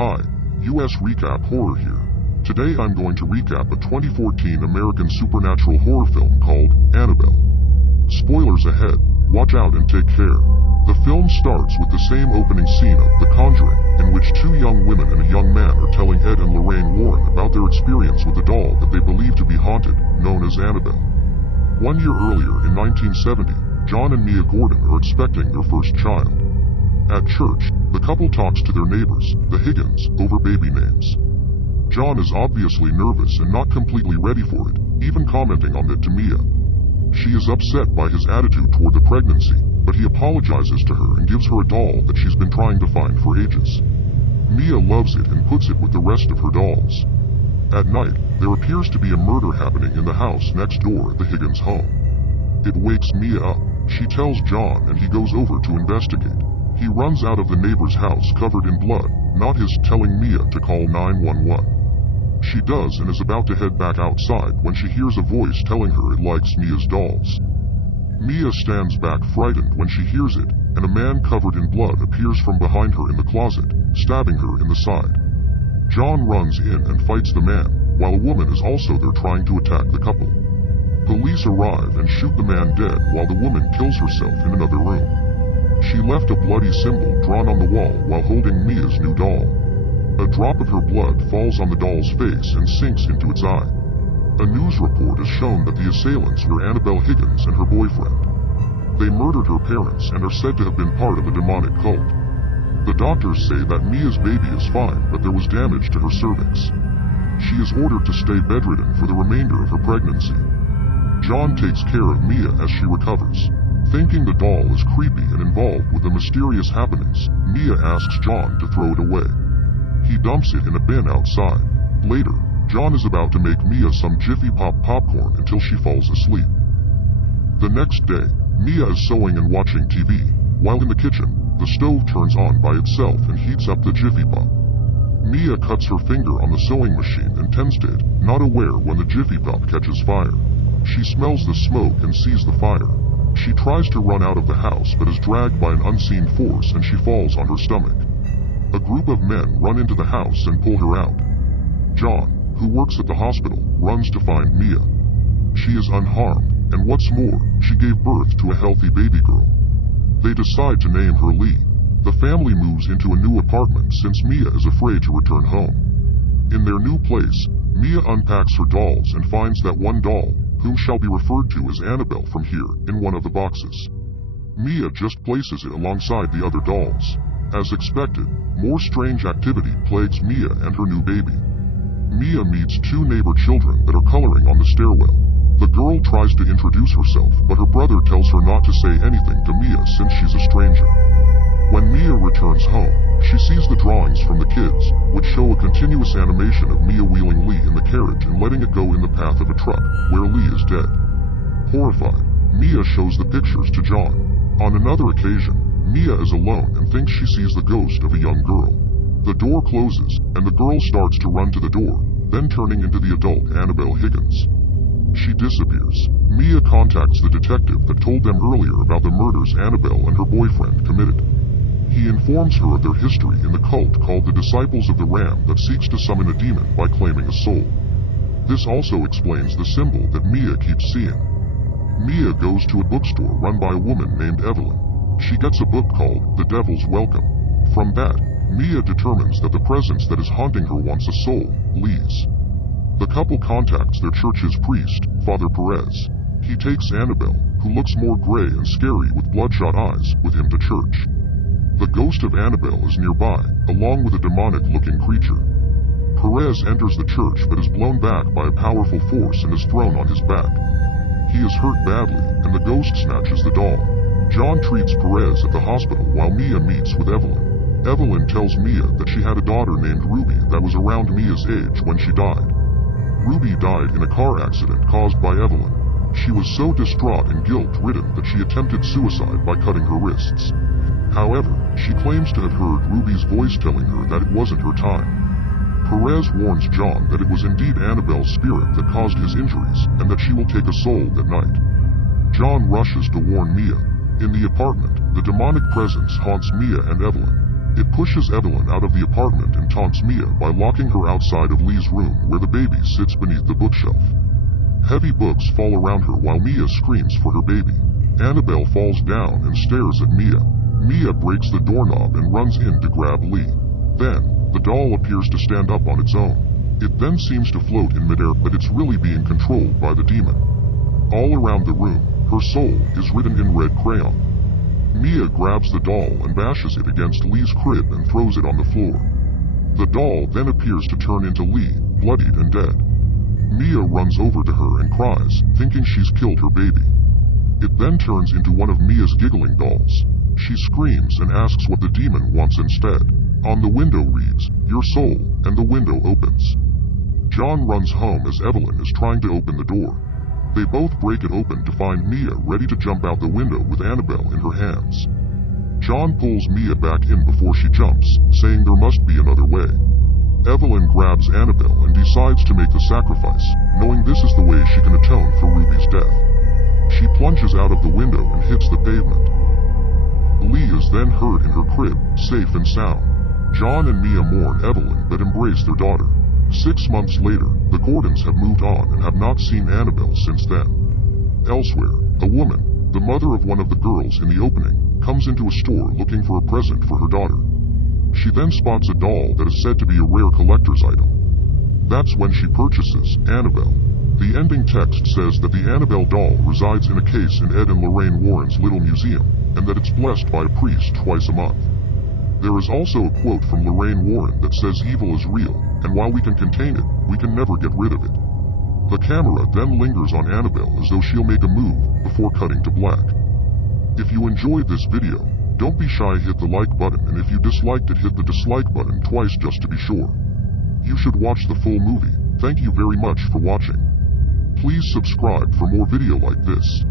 Hi, US Recap Horror here. Today I'm going to recap a 2014 American supernatural horror film called Annabelle. Spoilers ahead, watch out and take care. The film starts with the same opening scene of The Conjuring, in which two young women and a young man are telling Ed and Lorraine Warren about their experience with a doll that they believe to be haunted, known as Annabelle. 1 year earlier, in 1970, John and Mia Gordon are expecting their first child. At church, the couple talks to their neighbors, the Higgins, over baby names. John is obviously nervous and not completely ready for it, even commenting on it to Mia. She is upset by his attitude toward the pregnancy, but he apologizes to her and gives her a doll that she's been trying to find for ages. Mia loves it and puts it with the rest of her dolls. At night, there appears to be a murder happening in the house next door at the Higgins home. It wakes Mia up. She tells John and he goes over to investigate. He runs out of the neighbor's house covered in blood, not his telling Mia to call 911. She does and is about to head back outside when she hears a voice telling her it likes Mia's dolls. Mia stands back frightened when she hears it, and a man covered in blood appears from behind her in the closet, stabbing her in the side. John runs in and fights the man, while a woman is also there trying to attack the couple. Police arrive and shoot the man dead while the woman kills herself in another room. She left a bloody symbol drawn on the wall while holding Mia's new doll. A drop of her blood falls on the doll's face and sinks into its eye. A news report has shown that the assailants were Annabelle Higgins and her boyfriend. They murdered her parents and are said to have been part of a demonic cult. The doctors say that Mia's baby is fine, but there was damage to her cervix. She is ordered to stay bedridden for the remainder of her pregnancy. John takes care of Mia as she recovers. Thinking the doll is creepy and involved with the mysterious happenings, Mia asks John to throw it away. He dumps it in a bin outside. Later, John is about to make Mia some Jiffy Pop popcorn until she falls asleep. The next day, Mia is sewing and watching TV. While in the kitchen, the stove turns on by itself and heats up the Jiffy Pop. Mia cuts her finger on the sewing machine and tends to it, not aware when the Jiffy Pop catches fire. She smells the smoke and sees the fire. She tries to run out of the house but is dragged by an unseen force and she falls on her stomach. A group of men run into the house and pull her out. John, who works at the hospital, runs to find Mia. She is unharmed, and what's more, she gave birth to a healthy baby girl. They decide to name her Lee. The family moves into a new apartment since Mia is afraid to return home. In their new place, Mia unpacks her dolls and finds that one doll, whom shall be referred to as Annabelle from here, in one of the boxes. Mia just places it alongside the other dolls. As expected, more strange activity plagues Mia and her new baby. Mia meets two neighbor children that are coloring on the stairwell. The girl tries to introduce herself, but her brother tells her not to say anything to Mia since she's a stranger. When Mia returns home, she sees the drawings from the kids, which show a continuous animation of Mia wheeling Lee in the carriage and letting it go in the path of a truck, where Lee is dead. Horrified, Mia shows the pictures to John. On another occasion, Mia is alone and thinks she sees the ghost of a young girl. The door closes, and the girl starts to run to the door, then turning into the adult Annabelle Higgins. She disappears. Mia contacts the detective that told them earlier about the murders Annabelle and her boyfriend committed. He informs her of their history in the cult called the Disciples of the Ram that seeks to summon a demon by claiming a soul. This also explains the symbol that Mia keeps seeing. Mia goes to a bookstore run by a woman named Evelyn. She gets a book called The Devil's Welcome. From that, Mia determines that the presence that is haunting her wants a soul, Lee's. The couple contacts their church's priest, Father Perez. He takes Annabelle, who looks more gray and scary with bloodshot eyes, with him to church. The ghost of Annabelle is nearby, along with a demonic-looking creature. Perez enters the church but is blown back by a powerful force and is thrown on his back. He is hurt badly, and the ghost snatches the doll. John treats Perez at the hospital while Mia meets with Evelyn. Evelyn tells Mia that she had a daughter named Ruby that was around Mia's age when she died. Ruby died in a car accident caused by Evelyn. She was so distraught and guilt-ridden that she attempted suicide by cutting her wrists. However, she claims to have heard Ruby's voice telling her that it wasn't her time. Perez warns John that it was indeed Annabelle's spirit that caused his injuries and that she will take a soul that night. John rushes to warn Mia. In the apartment, the demonic presence haunts Mia and Evelyn. It pushes Evelyn out of the apartment and taunts Mia by locking her outside of Lee's room where the baby sits beneath the bookshelf. Heavy books fall around her while Mia screams for her baby. Annabelle falls down and stares at Mia. Mia breaks the doorknob and runs in to grab Lee. Then, the doll appears to stand up on its own. It then seems to float in midair, but it's really being controlled by the demon. All around the room, her soul is written in red crayon. Mia grabs the doll and bashes it against Lee's crib and throws it on the floor. The doll then appears to turn into Lee, bloodied and dead. Mia runs over to her and cries, thinking she's killed her baby. It then turns into one of Mia's giggling dolls. She screams and asks what the demon wants instead. On the window reads, "Your soul," and the window opens. John runs home as Evelyn is trying to open the door. They both break it open to find Mia ready to jump out the window with Annabelle in her hands. John pulls Mia back in before she jumps, saying there must be another way. Evelyn grabs Annabelle and decides to make the sacrifice, knowing this is the way she can atone for Ruby's death. She plunges out of the window and hits the pavement. Lee is then heard in her crib, safe and sound. John and Mia mourn Evelyn but embrace their daughter. 6 months later, the Gordons have moved on and have not seen Annabelle since then. Elsewhere, a woman, the mother of one of the girls in the opening, comes into a store looking for a present for her daughter. She then spots a doll that is said to be a rare collector's item. That's when she purchases Annabelle. The ending text says that the Annabelle doll resides in a case in Ed and Lorraine Warren's Little Museum, and that it's blessed by a priest twice a month. There is also a quote from Lorraine Warren that says evil is real, and while we can contain it, we can never get rid of it. The camera then lingers on Annabelle as though she'll make a move before cutting to black. If you enjoyed this video, don't be shy, hit the like button, and if you disliked it, hit the dislike button twice just to be sure. You should watch the full movie. Thank you very much for watching. Please subscribe for more video like this.